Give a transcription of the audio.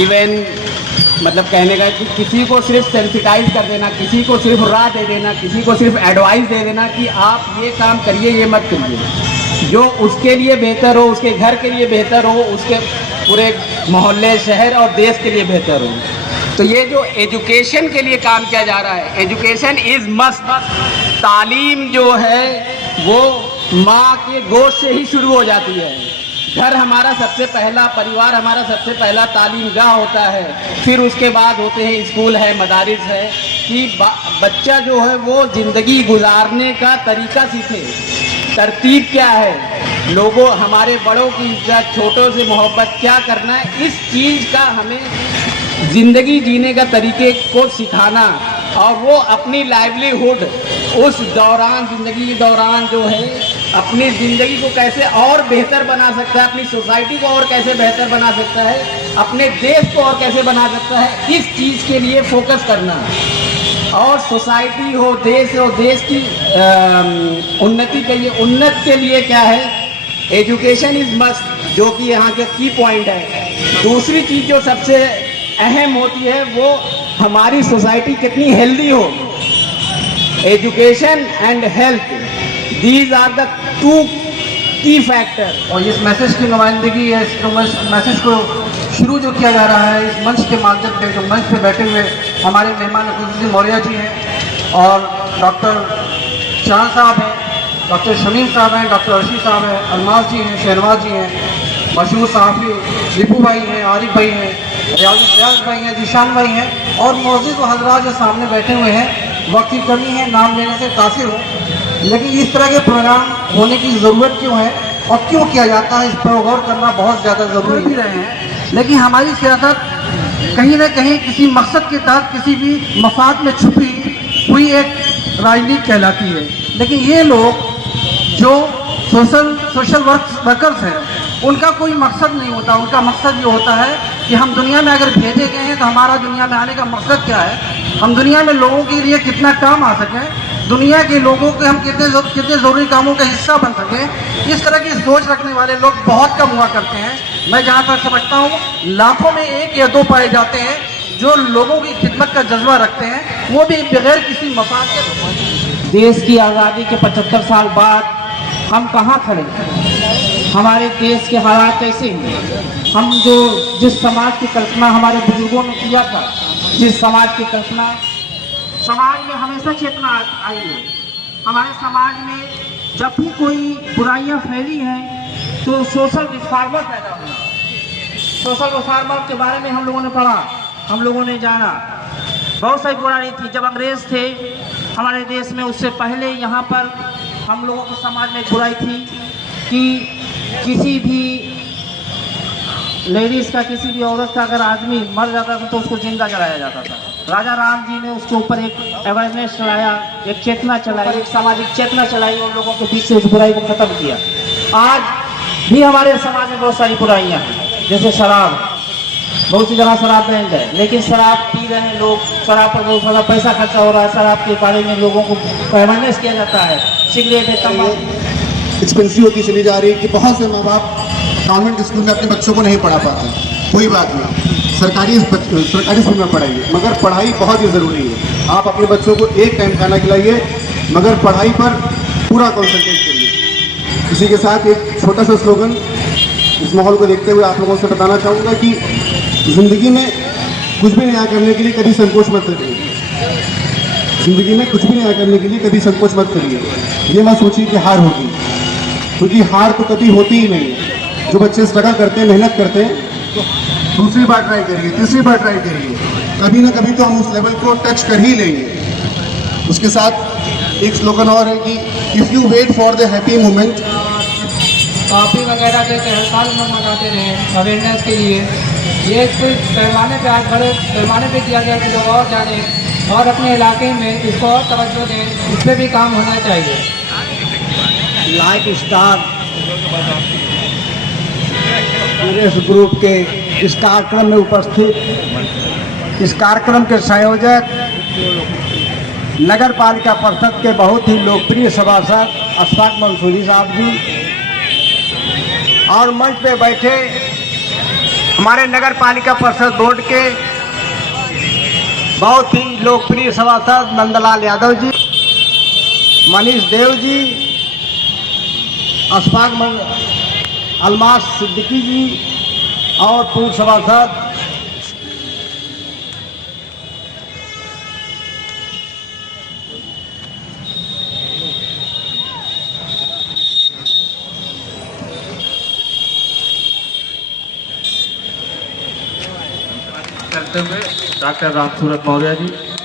Even मतलब कहने का कि किसी को सिर्फ सेंसिटाइज कर देना, किसी को सिर्फ राह दे देना, किसी को सिर्फ एडवाइस दे देना कि आप ये काम करिए, ये मत करिए, जो उसके लिए बेहतर हो, उसके घर के लिए बेहतर हो, उसके पूरे मोहल्ले, शहर और देश के लिए बेहतर हो। तो ये जो एजुकेशन के लिए काम किया जा रहा है, एजुकेशन इज़ मस्ट। तालीम जो है वो माँ के गोद से ही शुरू हो जाती है। घर हमारा सबसे पहला, परिवार हमारा सबसे पहला तालीम गाह होता है। फिर उसके बाद होते हैं स्कूल है, मदारिस है, कि बच्चा जो है वो ज़िंदगी गुजारने का तरीका सीखे, तरतीब क्या है, लोगों हमारे बड़ों की इज्जत, छोटों से मोहब्बत क्या करना है, इस चीज़ का हमें ज़िंदगी जीने का तरीके को सिखाना, और वो अपनी लाइवलीहुड उस दौरान, ज़िंदगी के दौरान जो है अपनी ज़िंदगी को कैसे और बेहतर बना सकता है, अपनी सोसाइटी को और कैसे बेहतर बना सकता है, अपने देश को और कैसे बना सकता है, इस चीज़ के लिए फोकस करना। और सोसाइटी हो, देश की उन्नति के लिए, उन्नत के लिए क्या है, एजुकेशन इज़ मस्ट, जो कि यहाँ के की पॉइंट है। दूसरी चीज़ जो सबसे अहम होती है वो हमारी सोसाइटी कितनी हेल्दी हो। Education and health, these are the two key factor. और इस मैसेज की नुमाइंदगी है, इस मैसेज को शुरू जो किया जा रहा है इस मंच के माध्यम से, जो मंच पे बैठे हुए हमारे मेहमान खुशी मौर्य जी हैं, और डॉक्टर चांद साहब हैं, डॉक्टर शमीम साहब हैं, डॉक्टर अर्शी साहब हैं, अलमास जी हैं, शहनवाज जी हैं, मशहूर सहाफ़ी दीपू भाई हैं, आरिफ भाई हैं, रियाज भाई हैं, जीशान भाई हैं, और मौजूद हजरात जो सामने बैठे हुए हैं। वक्त की कमी है, नाम लेने से कासिर हूँ, लेकिन इस तरह के प्रोग्राम होने की ज़रूरत क्यों है और क्यों किया जाता है, इस पर गौर करना बहुत ज़्यादा ज़रूरी भी रहे हैं। लेकिन हमारी सियासत कहीं ना कहीं किसी मकसद के तहत, किसी भी मफाद में छुपी हुई एक राजनीति कहलाती है। लेकिन ये लोग जो सोशल वर्कर्स हैं, उनका कोई मकसद नहीं होता। उनका मकसद ये होता है कि हम दुनिया में अगर भेजे गए हैं तो हमारा दुनिया में आने का मकसद क्या है, हम दुनिया में लोगों के लिए कितना काम आ सकें, दुनिया के लोगों के हम कितने ज़रूरी कामों का हिस्सा बन सकें। इस तरह की सोच रखने वाले लोग बहुत कम हुआ करते हैं। मैं जहाँ तक समझता हूँ लाखों में एक या दो पाए जाते हैं जो लोगों की खिदमत का जज्बा रखते हैं, वो भी बगैर किसी मफाद के। देश की आज़ादी के 75 साल बाद हम कहाँ खड़े, हमारे देश के हालात कैसे हैं, हम जिस समाज की कल्पना हमारे बुजुर्गों ने किया था, जिस समाज की कल्पना, समाज में हमेशा चेतना आई है। हमारे समाज में जब भी कोई बुराइयां फैली हैं तो सोशल रिफॉर्मर पैदा हुआ। सोशल रिफॉर्मर के बारे में हम लोगों ने पढ़ा, हम लोगों ने जाना। बहुत सारी बुराई थी जब अंग्रेज थे हमारे देश में, उससे पहले यहाँ पर हम लोगों के समाज में एक बुराई थी कि किसी भी लेडीज़ का, किसी भी औरत का अगर आदमी मर जाता था तो उसको जिंदा जलाया जाता था। राजा राम जी ने उसके ऊपर एक अवेयरनेस चलाया, एक चेतना चलाई, एक सामाजिक चेतना चलाई और लोगों के बीच से उस बुराई को ख़त्म किया। आज भी हमारे समाज में बहुत सारी बुराइयाँ हैं, जैसे शराब, बहुत सी जगह शराब बैन है, लेकिन शराब पी रहे हैं लोग, शराब पर बहुत सारा पैसा खर्चा हो रहा है, शराब के बारे में लोगों को अवेयरनेस किया जाता है। सिगरेट है, तंबाकू एक्सपेंसिव होती चली जा रही है कि बहुत से माँ बाप कॉन्वेंट स्कूल में अपने बच्चों को नहीं पढ़ा पाते। कोई बात नहीं, सरकारी स्कूल में पढ़ाइए, मगर पढ़ाई बहुत ही ज़रूरी है। आप अपने बच्चों को एक टाइम खाना खिलाइए, मगर पढ़ाई पर पूरा कॉन्सेंट्रेट करिए। इसी के साथ एक छोटा सा स्लोगन इस माहौल को देखते हुए आप लोगों से बताना चाहूँगा कि ज़िंदगी में कुछ भी नया करने के लिए कभी संकोच मत करिए। ज़िंदगी में कुछ भी नया करने के लिए कभी संकोच मत करिए। ये मत सोचिए कि हार होगी, क्योंकि हार तो कभी होती ही नहीं है। जो बच्चे स्ट्रगल करते हैं, मेहनत करते हैं, तो दूसरी बार ट्राई करिए, तीसरी बार ट्राई करिए, कभी ना कभी तो हम उस लेवल को टच कर ही लेंगे। उसके साथ एक स्लोगन और है कि if you wait for the happy moment, काफ़ी वगैरह करके हड़ताल में मनाते रहे अवेयरनेस के लिए। ये सिर्फ पैमाने पे, आज बड़े पैमाने पे किया गया कि लोग और जाने और अपने इलाके में इसको और तवज्जो दें, इस पर भी काम होना चाहिए। लाइट स्टार टूरिस्ट ग्रुप के इस कार्यक्रम में उपस्थित, इस कार्यक्रम के संयोजक नगर पालिका परिषद के बहुत ही लोकप्रिय सभासद अशफाक मंसूरी साहब जी, और मंच पे बैठे हमारे नगर पालिका परिषद बोर्ड के बहुत ही लोकप्रिय सभासद नंदलाल यादव जी, मनीष देव जी, अशफाक अलमास सिद्दीकी जी और पूर्व सभासद करते हुए डॉक्टर रामसूरत मौर्य जी।